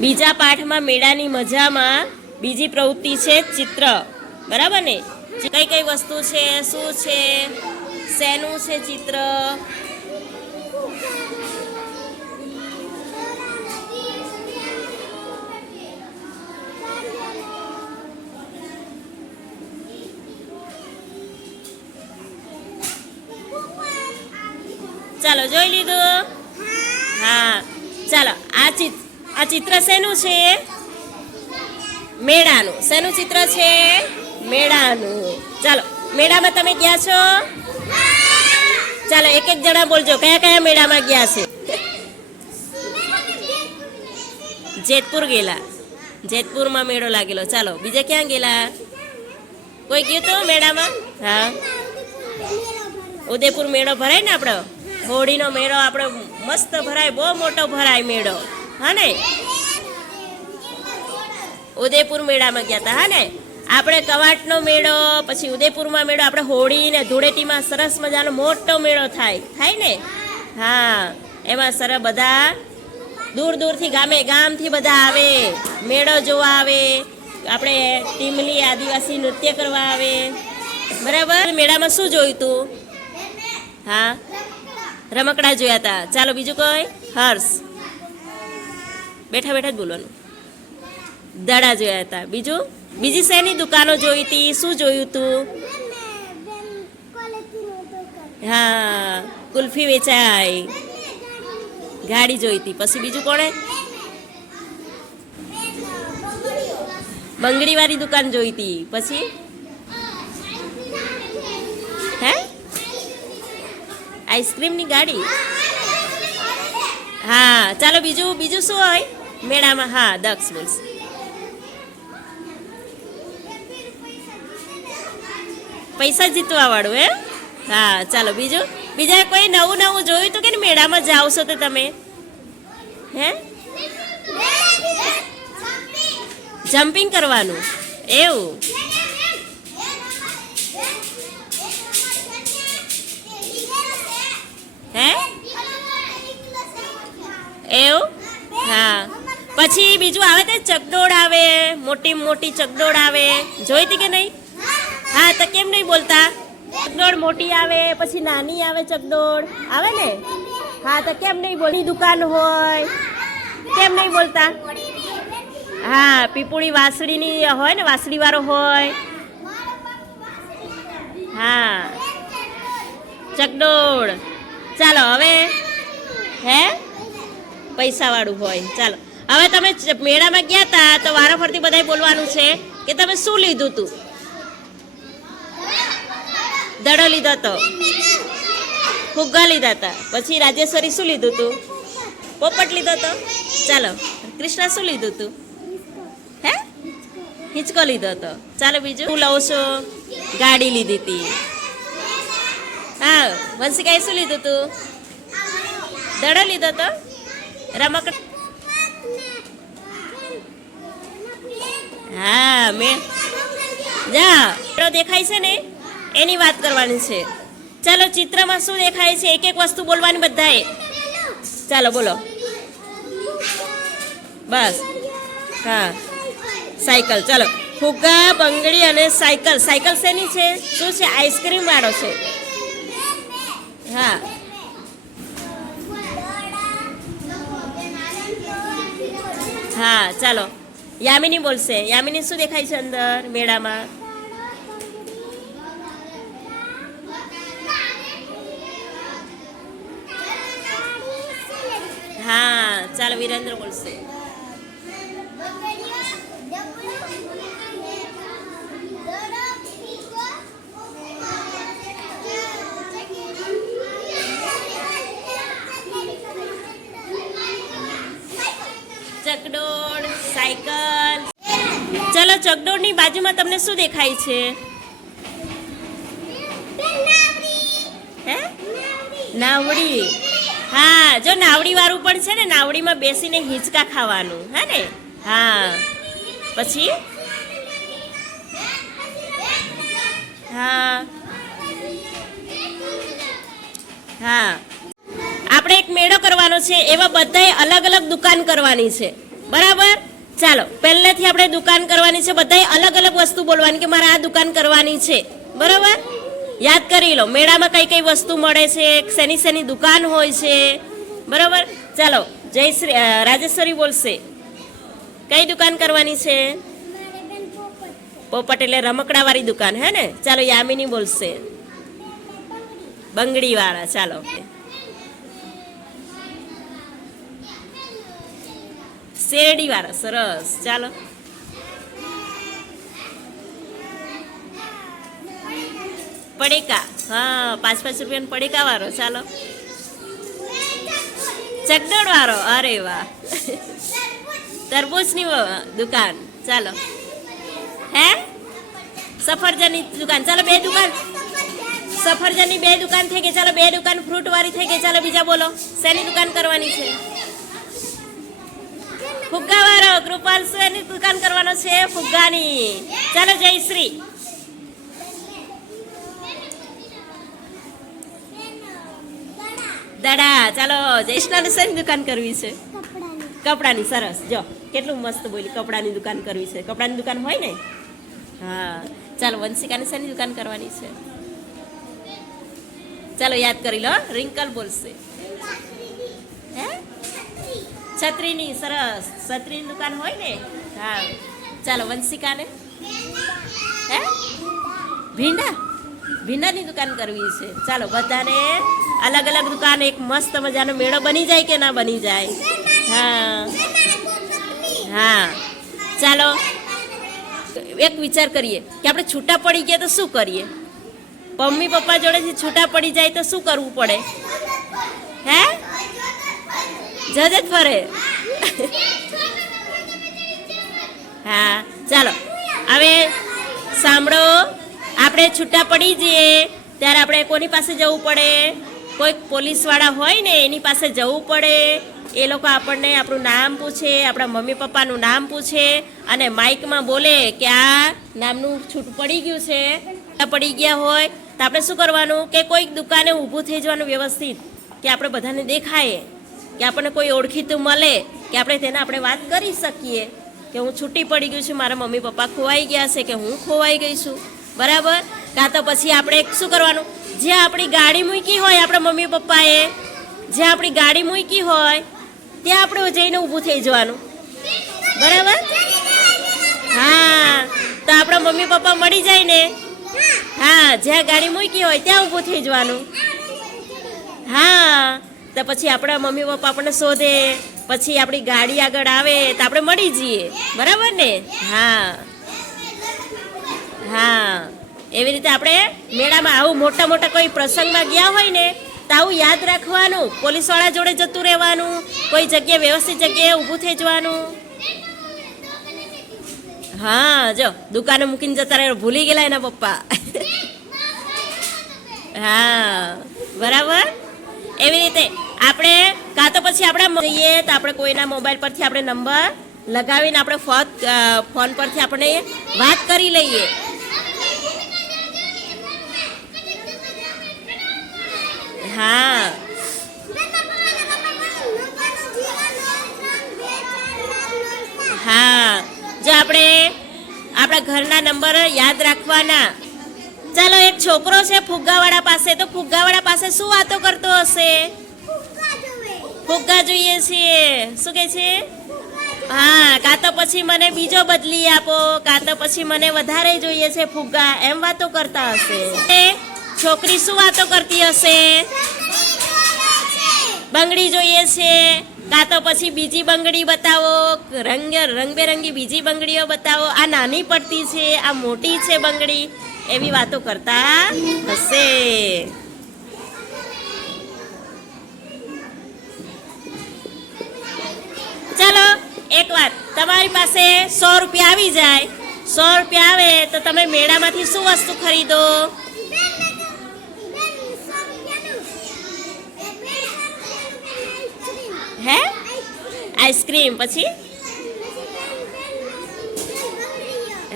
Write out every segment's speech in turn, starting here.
બીજા પાઠમાં મેળાની મજામાં બીજી પ્રવૃત્તિ છે ચિત્ર. બરાબર ને? કઈ કઈ વસ્તુ છે? શું છે? શેનું છે ચિત્ર? ચાલો જોઈ લીધું? હા, ચાલો. આ ચિત્ર આ ચિત્ર શેનું છે? મેળાનું. શેનું ચિત્ર છે? મેળાનું. ચાલો, મેળામાં તમે ગયા છો? ચાલો, એક એક જણા બોલજો. કયા કયા મેળામાં ગયા છે? જેતપુર ગયેલા. જેતપુરમાં મેળો લાગેલો. ચાલો, બીજે ક્યાં ગયેલા? કોઈ ગયું તો મેળામાં? હા. ઉદયપુર મેળો ભરાય ને આપણો? હોળીનો મેળો આપણો મસ્ત ભરાય, બહુ મોટો ભરાય મેળો. હા ઉદયપુર મેળામાં ગયા હતા હા ને? આપણે કવાટનો મેળો, પછી ઉદયપુરમાં મેળો, આપણે હોળી ને ધૂળેટીમાં સરસ મજાનો મોટો મેળો થાય થાય ને? હા, એમાં સરસ બધા દૂર દૂરથી ગામે ગામથી બધા આવે, મેળો જોવા આવે, આપણે ટીમલી આદિવાસી નૃત્ય કરવા આવે. બરાબર? મેળામાં શું જોયું તું? હા? રમકડા જોયા હતા ચાલો બીજું કોઈ? હર્ષ. બેઠા બેઠા જ બોલવાનું. દડા જોયા હતા. બીજું? બીજી શેની દુકાનો જોઈ હતી? શું જોયું તું? હા, કુલ્ફી વેચાય. ગાડી જોઈ હતી. પછી બીજું કોણે? બંગડીવાળી દુકાન જોઈ હતી. પછી? હે? આઈસ્ક્રીમની ગાડી? હા, ચાલો બીજું બીજું શું હોય? મેળામાં, હા, દક્ષ મીન્સ પૈસા જીતવા વાળું હે હા, ચાલો, બીજું. બીજા કોઈ નવું નવું જોયું તો કે મેળામાં જાઓ છો તો તમે? હે? જમ્પિંગ કરવાનું. એવું. હે? એવું? હા. પછી બીજું આવે તે ચકડોળ આવે, મોટી મોટી ચકડોળ આવે. જોઈ હતી કે નહીં? હા, તો કેમ નહીં બોલતા? ચકડોળ મોટી આવે, પછી નાની આવે ચકડોળ. આવે ને? હા, તો કેમ નહીં બોલી દુકાન હોય? કેમ નહીં બોલતા? હા પીપુળી વાસળીની હોય ને, વાસળીવાળો હોય. હા. ચકડોળ. ચાલો, હવે, હે? પૈસાવાળું હોય. ચાલો. હવે તમે મેળામાં ગયા હતા તો વારાફરતી બધાય બોલવાનું છે કે તમે શું લીધું તું? દડો લીધો તો. ફુગ્ગા લીધા હતા પછી રાજેશ્વરી શું લીધું તું? પોપટ લીધો તો. ચાલો, કૃષ્ણા શું લીધું તું? હે? હિંચકો લીધો તો. ચાલો બીજું. હું લઉં છું? ગાડી લીધી હતી હા, વંશિકાએ શું લીધું તું? દડો લીધો તો. રમકડ હા, મેં જા તો દેખાય છે ને? એની વાત કરવાની છે. ચાલો, ચિત્રમાં શું દેખાય છે? એક એક વસ્તુ બોલવાની બધાએ. ચાલો, બોલો. બસ. હા. સાયકલ, ચાલો. ફુગ્ગા, બંગડી અને સાયકલ. સાયકલ શેની છે? શું છે? આઈસ્ક્રીમ વાળો છે. હા. હા, ચાલો. યામિની બોલશે. યામિની શું દેખાય છે અંદર મેળામાં? હા ચાલો વિરેન્દ્ર બોલશે ચકડોળ સાયકલ ચાલો બાજુમાં તમને શું દેખાય છે? હે? નાવડી. હા, જો નાવડી વાળું પણ છે ને, નાવડીમાં બેસીને હિંચકા ખાવાનું, હે ને? હા. પછી? હા. હા. આપણે એક મેળો કરવાનો છે, એવા બધાય અલગ અલગ દુકાન કરવાની છે. બરાબર? ચાલો, પહેલેથી આપણે દુકાન કરવાની છે, બધાય અલગ અલગ વસ્તુ બોલવાની કે મારે આ દુકાન કરવાની છે. બરાબર? યાદ કરી લો, મેળામાં કઈ કઈ વસ્તુ મળે છે શેની શેની દુકાન હોય છે. બરાબર? ચાલો જયશ્રી શ્રી રાજેશ્વરી બોલશે. કઈ દુકાન કરવાની છે? પોપટ એટલે રમકડાવાળી દુકાન, હે ને? ચાલો, યામિની બોલશે. બંગડી વાળા ચાલો શેરડી વાળા, સરસ. ચાલો. પડીકા. હા, પાંચ પાંચ રૂપિયાનો પડેકા વાળો, ચાલો. ચકડોળ વાળો. અરે વાહ. તરબૂચની દુકાન. ચાલો. હે? સફરજનની દુકાન. ચાલો, બે દુકાન. સફરજનની બે દુકાન થઈ ગઈ. ચાલો, બે દુકાન ફ્રૂટ વાળી થઈ ગઈ. ચાલો, બીજા બોલો. શેની દુકાન કરવાની છે? ફુગ્ગા વાળો કૃપાલ એની દુકાન કરવાનો છે ફુગ્ગાની. ચાલો, જય શ્રી. દડા, ચાલો, જયશ્નાને શેની દુકાન કરવી છે. કપડાની, સરસ. જો, કેટલું મસ્ત બોલી, કપડાની દુકાન કરવી છે. કપડાની દુકાન હોય ને? હા. ચાલો, વંશિકાને શેની દુકાન કરવાની છે. ચાલો, યાદ કરી લો રિંકલ બોલશે. છત્રીની, સરસ. છત્રીની દુકાન હોય ને? હા. ચાલો, વંશિકાને. હે? ભીંડા? ભીંડાની દુકાન કરવી છે. ચાલો, બધાને અલગ અલગ દુકાન એક મસ્ત મજાનો મેળો બની જાય કે ના બની જાય? હા. હા. ચાલો, એક વિચાર કરીએ કે આપણે છૂટા પડી ગયા તો શું કરીએ? મમ્મી પપ્પા જોડેથી છૂટા પડી જાય તો શું કરવું પડે? હે? જજ જ ફરે. હા, ચાલો. હવે સાંભળો. આપણે છૂટા પડી જઈએ, ત્યારે આપણે કોની પાસે જવું પડે? કોઈક પોલીસવાળા હોય ને, એની પાસે જવું પડે. એ લોકો આપણને આપણું નામ પૂછે, આપણા મમ્મી પપ્પાનું નામ પૂછે, અને માઇકમાં બોલે કે આ નામનું છૂટ પડી ગયું છે પડી ગયા હોય. તો આપણે શું કરવાનું? કે કોઈક દુકાને ઊભું થઈ જવાનું વ્યવસ્થિત, કે આપણે બધાને દેખાય. કે આપણને કોઈ ઓળખીતું મળે કે આપણે તેને આપણે વાત કરી શકીએ. કે હું છૂટી પડી ગયું છું, મારા મમ્મી પપ્પા ખોવાઈ ગયા છે કે હું ખોવાઈ ગઈ છું. બરાબર? કાં તો પછી આપણે શું કરવાનું? જ્યાં આપણી ગાડી મૂકી હોય આપણા મમ્મી પપ્પાએ, જ્યાં આપણી ગાડી મૂકી હોય, ત્યાં આપણે જઈને ઊભું થઈ જવાનું. બરાબર? હા, તો આપણા મમ્મી પપ્પા મળી જાય ને હા, જ્યાં ગાડી મૂકી હોય ત્યાં ઊભું થઈ જવાનું. હા. તો પછી આપણા મમ્મી પપ્પા આપણને શોધે, પછી આપણી ગાડી આગળ આવે તો આપણે મળી જઈએ. બરાબર ને? હા. હા. એવી રીતે આપણે મેળામાં આવું મોટા મોટા કોઈ પ્રસંગમાં ગયા હોય ને, તો આવું યાદ રાખવાનું. પોલીસવાળા જોડે જતું રહેવાનું. કોઈ જગ્યાએ વ્યવસ્થિત જગ્યાએ ઊભું થઈ જવાનું. હા, જો, દુકાને મૂકીને જતા રહે, ભૂલી ગયેલા એના પપ્પા. હા, બરાબર? એવી રીતે આપણે કાં તો પછી આપણે જઈએ તો આપણે કોઈના મોબાઈલ પરથી આપણે નંબર લગાવીને આપણે ફોન ફોન પરથી આપણે વાત કરી લઈએ. હા. હા. જો આપણે આપણા ઘરના નંબર યાદ રાખવાના. ચાલો, એક છોકરો છે ફુગ્ગાવાળા પાસે. તો ફુગ્ગાવાળા પાસે શું વાતો કરતો હશે? ફુગ્ગા જોઈએ છીએ. શું કે છે? હા, કાં તો પછી મને બીજો બદલી આપો. કાં તો પછી મને વધારે જોઈએ છે ફુગ્ગા. એમ વાતો કરતા હશે. છોકરી શું વાતો કરતી હશે? બંગડી જોઈએ છે. કાં તો પછી બીજી બંગડી બતાવો. રંગ, રંગબેરંગી બીજી બંગડીઓ બતાવો. આ નાની પડતી છે, આ મોટી છે બંગડી. એવી વાતો કરતા હશે. ચાલો એક વાત. તમારી પાસે સો રૂપિયા આવી જાય. સો રૂપિયા આવે તો તમે મેળામાંથી શું વસ્તુ ખરીદો? હે? આઈસ્ક્રીમ પછી?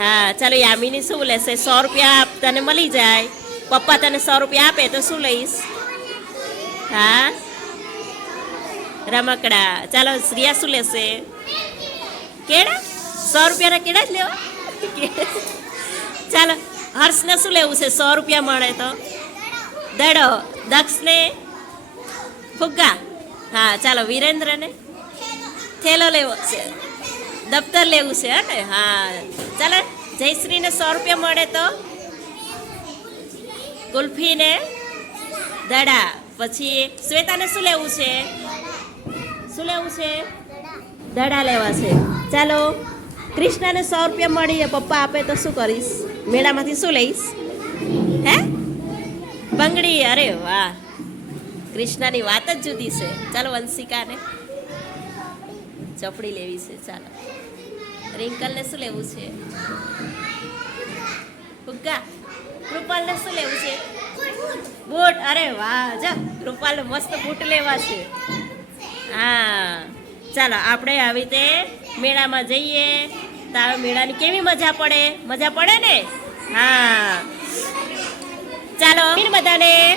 હા, ચાલો યામિની શું લેશે? સો રૂપિયા તને મળી જાય. પપ્પા તને સો રૂપિયા આપે તો શું લઈશ? હા? રમકડા. ચાલો શ્રિયા શું લેશે? કેળા? સો રૂપિયાના કેળા જ લેવા? ચાલો, હર્ષને શું લેવું છે? સો રૂપિયા મળે તો. દડો, દક્ષને? ફુગ્ગા. હા, ચાલો, વિરેન્દ્રને? થેલો લેવો છે. દફતર લેવું છે ને? હા. ચાલો, જયશ્રીને સો રૂપિયા મળે તો? કુલ્ફીને દડા. પછી શ્વેતાને શું લેવું છે? શું લેવું છે? દડા લેવા છે. ચાલો, કૃષ્ણને સો રૂપિયા મળીએ, પપ્પા આપે તો શું કરીશ? મેળામાંથી શું લઈશ? હે? બંગડી, અરે વાહ! કૃષ્ણની વાત જ જુદી છે. ચાલો વંશિકાને ચપડી લેવી છે. ચાલો. રિંકલને શું લેવું છે? ફુગ્ગા. કૃપાલને શું લેવું છે? બૂટ. અરે વાહ, જા. કૃપાલને મસ્ત બૂટ લેવા છે. હા. ચાલો, આપણે આવી રીતે મેળામાં જઈએ. તો મેળાની કેવી મજા પડે? મજા પડે ને? હા. ચાલો બધાને.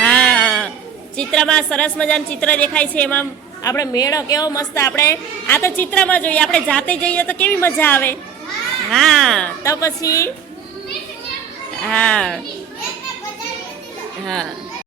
હા. ચિત્રમાં સરસ મજાનું ચિત્ર દેખાય છે એમાં. આપણે મેળો કેવો મસ્ત આપણે, આ તો ચિત્રમાં જોઈએ, આપણે જાતે જઈએ તો કેવી મજા આવે? હા, તો પછી? હા. હા.